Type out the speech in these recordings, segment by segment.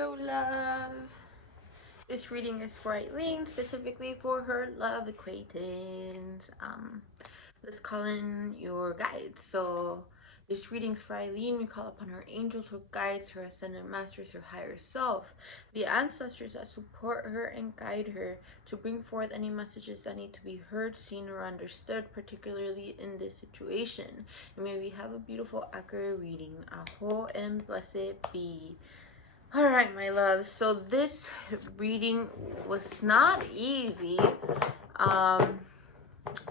Hello, love. This reading is for Aileen, specifically for her love acquaintance. Let's call in your guides. So, this reading's for Aileen. We call upon her angels, her guides, her ascended masters, her higher self, the ancestors that support her and guide her to bring forth any messages that need to be heard, seen, or understood, particularly in this situation. And may we have a beautiful, accurate reading. Aho and blessed be. Alright, my love. So this reading was not easy.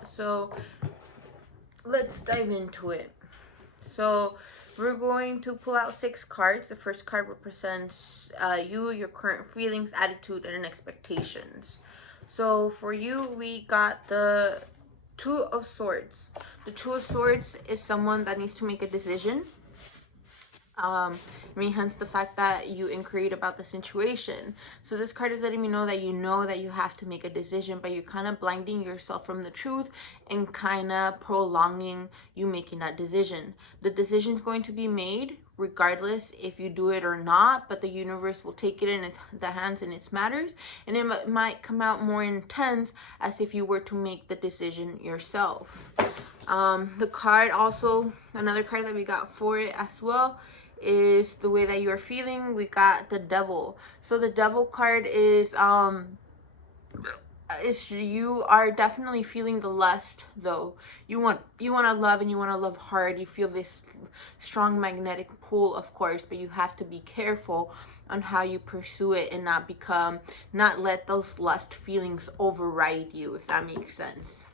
So let's dive into it. So we're going to pull out 6 cards. The first card represents you, your current feelings, attitude, and expectations. So for you, we got the Two of Swords. The Two of Swords is someone that needs to make a decision. I mean, hence the fact that you inquired about the situation. So this card is letting me know that you have to make a decision, but you're kind of blinding yourself from the truth and kind of prolonging you making that decision. The decision is going to be made regardless if you do it or not, but the universe will take it in the hands and its matters, and it might come out more intense as if you were to make the decision yourself. The card also, another card that we got for it as well, is the way that you are feeling. We got the Devil. So the Devil card is you are definitely feeling the lust, though. You want to love, and you want to love hard. You feel this strong magnetic pull, of course, but you have to be careful on how you pursue it and not let those lust feelings override you, if that makes sense.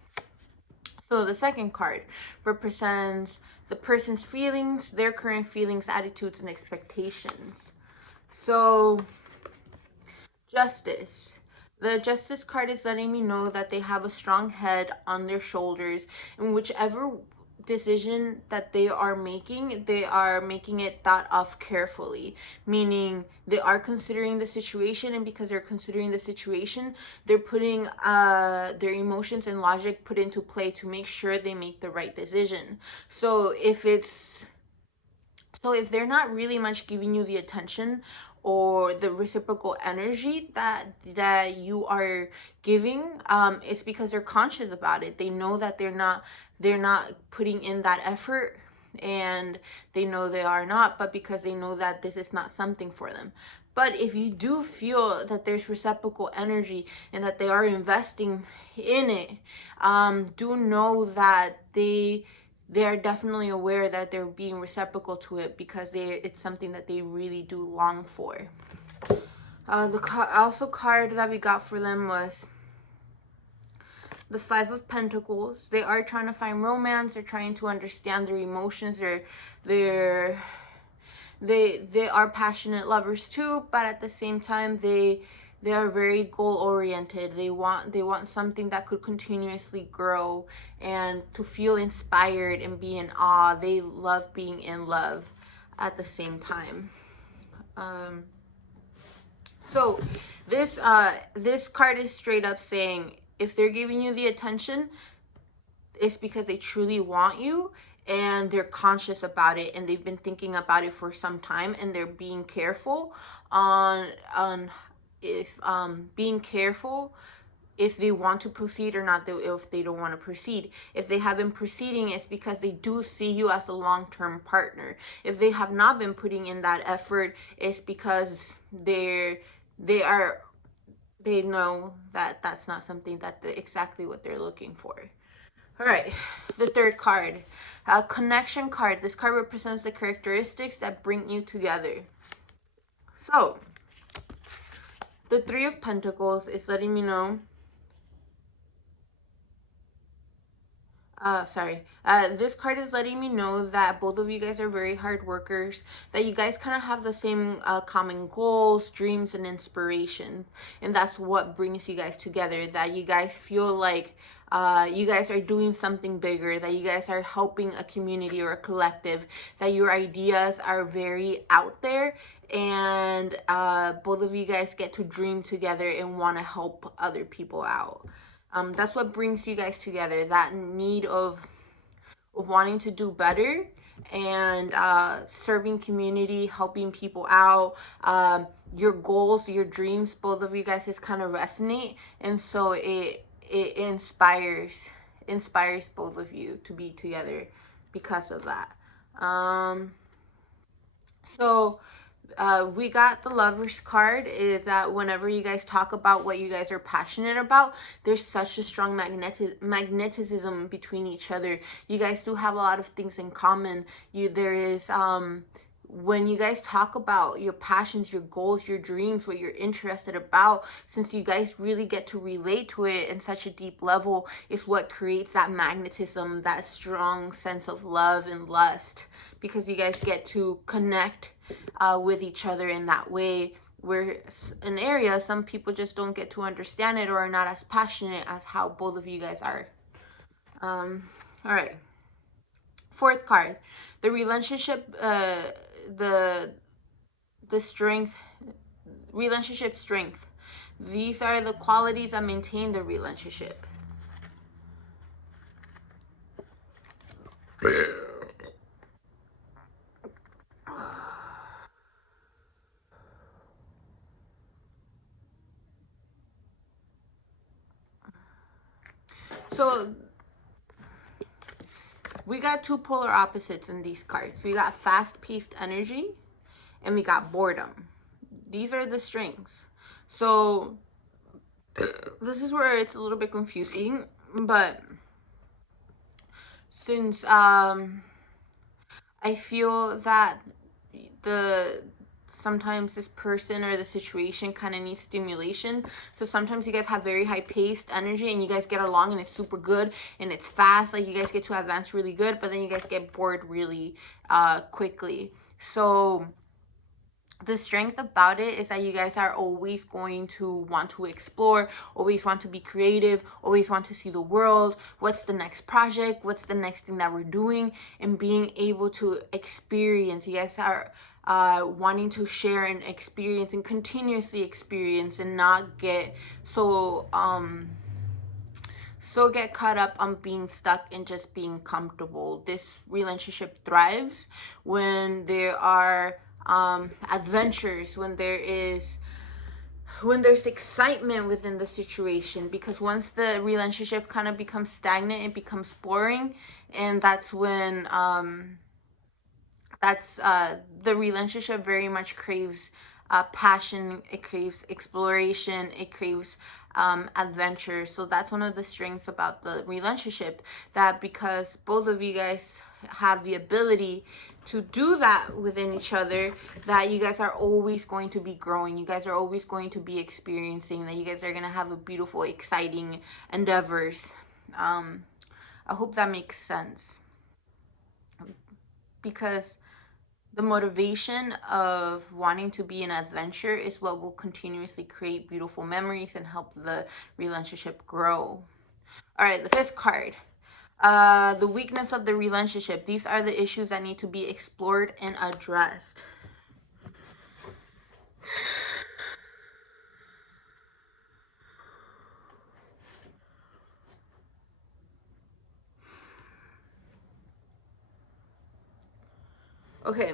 So the second card represents the person's feelings, their current feelings, attitudes, and expectations. So, Justice. The Justice card is letting me know that they have a strong head on their shoulders, and whichever decision that they are making it thought of carefully, meaning they are considering the situation, and because they're considering the situation, they're putting their emotions and logic put into play to make sure they make the right decision. So if they're not really much giving you the attention or the reciprocal energy that you are giving, it's because they're conscious about it. They know that they're not putting in that effort, and they know they are not, but because they know that this is not something for them. But if you do feel that there's reciprocal energy and that they are investing in it, do know that they are definitely aware that they're being reciprocal to it, because it's something that they really do long for. The card that we got for them was the Five of Pentacles. They are trying to find romance. They're trying to understand their emotions. They are passionate lovers too, but at the same time they are very goal oriented. They want something that could continuously grow and to feel inspired and be in awe. They love being in love at the same time. So this card is straight up saying, if they're giving you the attention, it's because they truly want you, and they're conscious about it, and they've been thinking about it for some time, and they're being careful on if they want to proceed or not, if they don't want to proceed. If they have been proceeding, it's because they do see you as a long-term partner. If they have not been putting in that effort, it's because they know that that's not something that exactly what they're looking for. All right, the third card, connection card. This card represents the characteristics that bring you together. So, the Three of Pentacles is letting me know. This card is letting me know that both of you guys are very hard workers, that you guys kind of have the same common goals, dreams, and inspiration, and that's what brings you guys together. That you guys feel like you guys are doing something bigger, that you guys are helping a community or a collective, that your ideas are very out there, and both of you guys get to dream together and want to help other people out. That's what brings you guys together, that need of wanting to do better and serving community, helping people out. Your goals, your dreams, both of you guys is kind of resonate, and so it inspires both of you to be together because of that. So we got the lovers card. Is that whenever you guys talk about what you guys are passionate about, there's such a strong magnetism between each other. You guys do have a lot of things in common. There is when you guys talk about your passions, your goals, your dreams, what you're interested about, since you guys really get to relate to it in such a deep level, is what creates that magnetism, that strong sense of love and lust, because you guys get to connect with each other in that way, where an area some people just don't get to understand it or are not as passionate as how both of you guys are. All right. Fourth card, the relationship, the strength, relationship strength. These are the qualities that maintain the relationship. So we got two polar opposites in these cards. We got fast-paced energy and we got boredom. These are the strengths. So this is where it's a little bit confusing, but since I feel that the sometimes this person or the situation kind of needs stimulation. So sometimes you guys have very high paced energy and you guys get along and it's super good and it's fast, like you guys get to advance really good, but then you guys get bored really quickly. So the strength about it is that you guys are always going to want to explore, always want to be creative, always want to see the world. What's the next project? What's the next thing that we're doing? And being able to experience. You guys are wanting to share and experience and continuously experience and not get so get caught up on being stuck and just being comfortable. This relationship thrives when there are adventures, when there's excitement within the situation, because once the relationship kind of becomes stagnant, it becomes boring, and that's when the relationship very much craves passion, it craves exploration, it craves adventure. So that's one of the strengths about the relationship, that because both of you guys have the ability to do that within each other, that you guys are always going to be growing, you guys are always going to be experiencing, that you guys are going to have a beautiful, exciting endeavors. I hope that makes sense, because the motivation of wanting to be an adventure is what will continuously create beautiful memories and help the relationship grow. All right, the fifth card. The weakness of the relationship. These are the issues that need to be explored and addressed. Okay.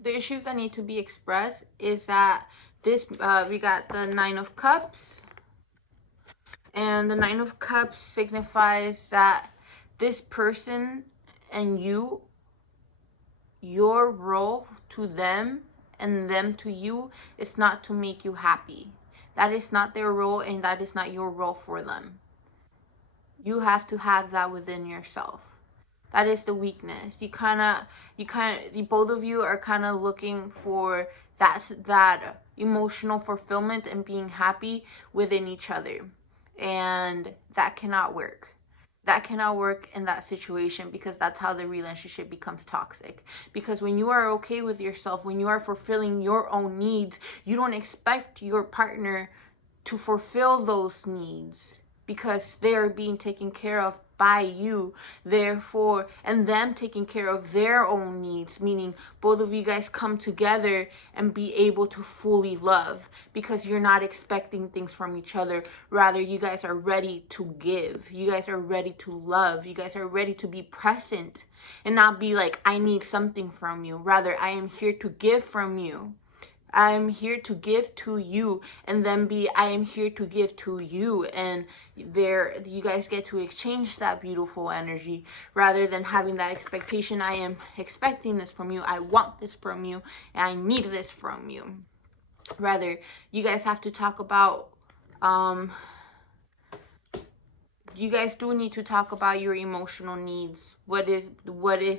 The issues that need to be expressed is that this we got the Nine of Cups, and the Nine of Cups signifies that this person and your role to them and them to you is not to make you happy. That is not their role, and that is not your role for them. You have to have that within yourself. That is the weakness. Both of you are kind of looking for that emotional fulfillment and being happy within each other, and that cannot work. That cannot work in that situation, because that's how the relationship becomes toxic. Because when you are okay with yourself, when you are fulfilling your own needs, you don't expect your partner to fulfill those needs. because they are being taken care of by you, therefore, and them taking care of their own needs, meaning both of you guys come together and be able to fully love, because you're not expecting things from each other. Rather, you guys are ready to give. You guys are ready to love. You guys are ready to be present and not be like, I need something from you. Rather, I am here to give from you. I am here to give to you, and then be, I am here to give to you, and there you guys get to exchange that beautiful energy, rather than having that expectation. I am expecting this from you, I want this from you, and I need this from you. Rather, you guys have to talk about you guys do need to talk about your emotional needs. What is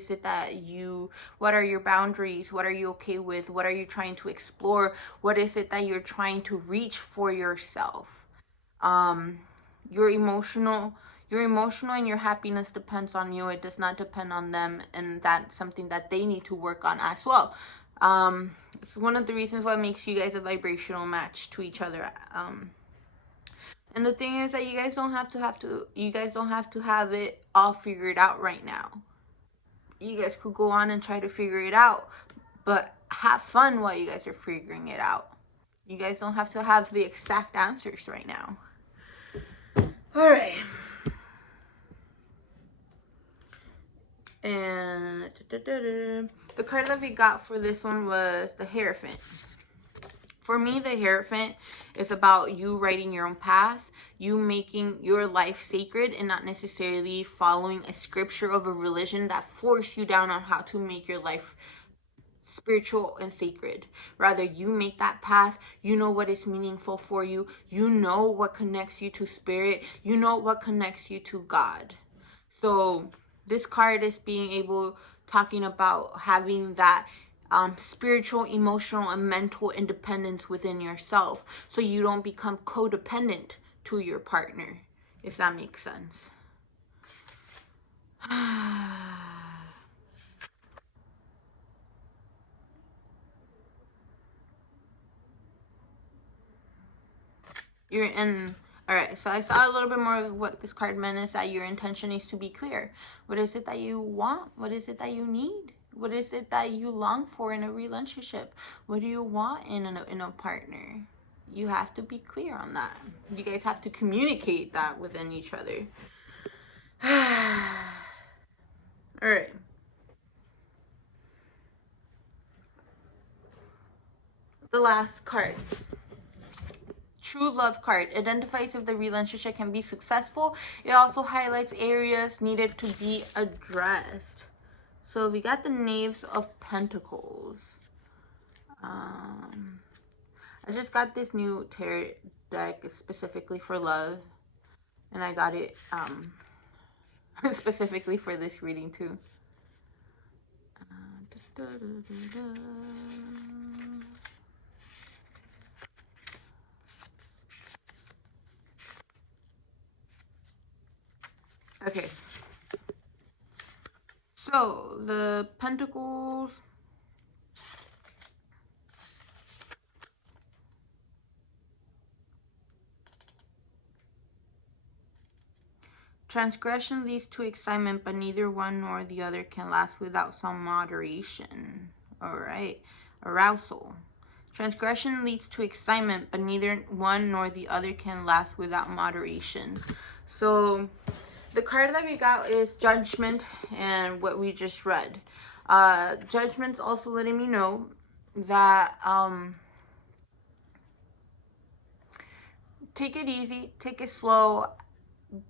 it that you, what are your boundaries? What are you okay with? What are you trying to explore? What is it that you're trying to reach for yourself? um your emotional and your happiness depends on you. It does not depend on them, and that's something that they need to work on as well. It's one of the reasons why it makes you guys a vibrational match to each other. And the thing is that you guys don't have to have it all figured out right now. You guys could go on and try to figure it out, but have fun while you guys are figuring it out. You guys don't have to have the exact answers right now. All right. And the card that we got for this one was the Hierophant. For me, the Hierophant is about you writing your own path, you making your life sacred, and not necessarily following a scripture of a religion that force you down on how to make your life spiritual and sacred. Rather, you make that path. You know what is meaningful for you. You know what connects you to spirit. You know what connects you to God. So this card is talking about having that spiritual, emotional, and mental independence within yourself, so you don't become codependent to your partner, if that makes sense. You're in. All right, so I saw a little bit more of what this card meant, is that your intention needs to be clear. What is it that you want? What is it that you need? What is it that you long for in a relationship? What do you want in a partner? You have to be clear on that. You guys have to communicate that within each other. All right. The last card. True love card identifies if the relationship can be successful. It also highlights areas needed to be addressed. So we got the Knaves of Pentacles. I just got this new tarot deck specifically for love, and I got it specifically for this reading too. Okay. So the Pentacles. Transgression leads to excitement, but neither one nor the other can last without some moderation. All right. Arousal. Transgression leads to excitement, but neither one nor the other can last without moderation. So the card that we got is Judgment, and what we just read. Judgment's also letting me know that take it easy, take it slow,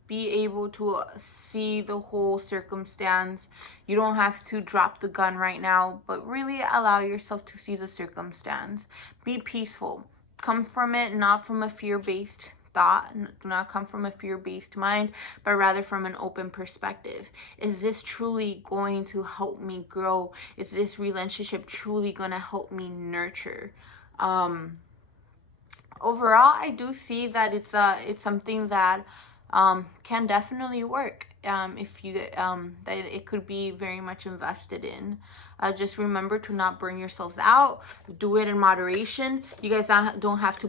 be able to see the whole circumstance. You don't have to drop the gun right now, but really allow yourself to see the circumstance. Be peaceful. Come from it not from a fear-based thought, do not come from a fear-based mind, but rather from an open perspective. Is this truly going to help me grow? Is this relationship truly going to help me nurture? Overall, I do see that it's something that can definitely work, if you that it could be very much invested in. Just remember to not burn yourselves out. Do it in moderation. You guys don't have to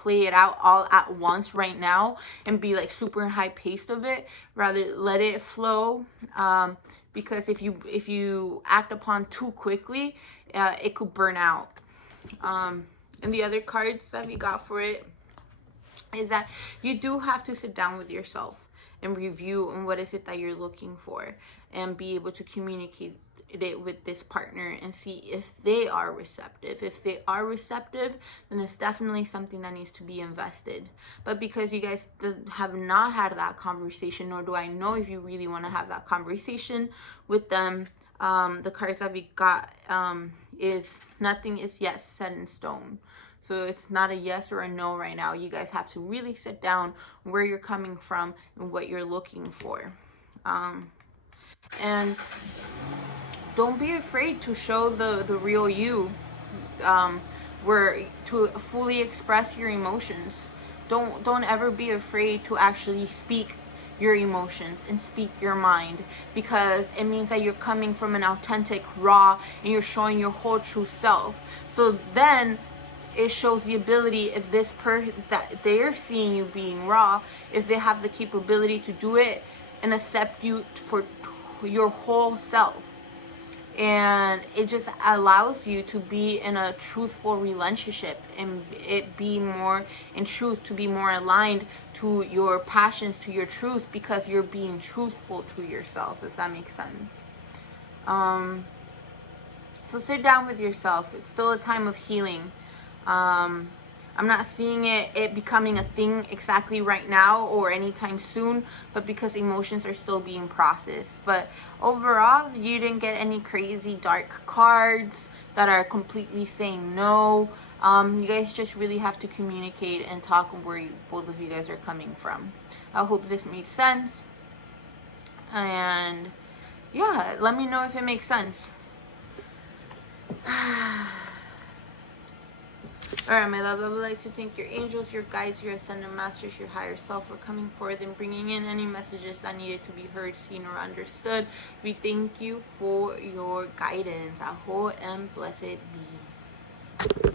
play it out all at once right now and be like super high paced of it. Rather let it flow, because if you act upon too quickly, it could burn out. And the other cards that we got for it is that you do have to sit down with yourself and review on what is it that you're looking for, and be able to communicate it with this partner and see if they are receptive. If they are receptive, then it's definitely something that needs to be invested. But because you guys have not had that conversation, nor do I know if you really want to have that conversation with them, the cards that we got is nothing is yet set in stone. So it's not a yes or a no right now. You guys have to really sit down where you're coming from and what you're looking for. And don't be afraid to show the real you, where to fully express your emotions. Don't ever be afraid to actually speak your emotions and speak your mind, because it means that you're coming from an authentic, raw, and you're showing your whole true self. So then it shows the ability, if this person that they're seeing you being raw, if they have the capability to do it and accept you for your whole self. And it just allows you to be in a truthful relationship, and it be more in truth, to be more aligned to your passions, to your truth, because you're being truthful to yourself, if that makes sense. So sit down with yourself. It's still a time of healing. I'm not seeing it becoming a thing exactly right now or anytime soon, but because emotions are still being processed. But overall, you didn't get any crazy dark cards that are completely saying no. You guys just really have to communicate and talk where both of you guys are coming from. I hope this made sense. And yeah, let me know if it makes sense. Alright, my love, I would like to thank your angels, your guides, your ascended masters, your higher self for coming forth and bringing in any messages that needed to be heard, seen, or understood. We thank you for your guidance. Aho and blessed be.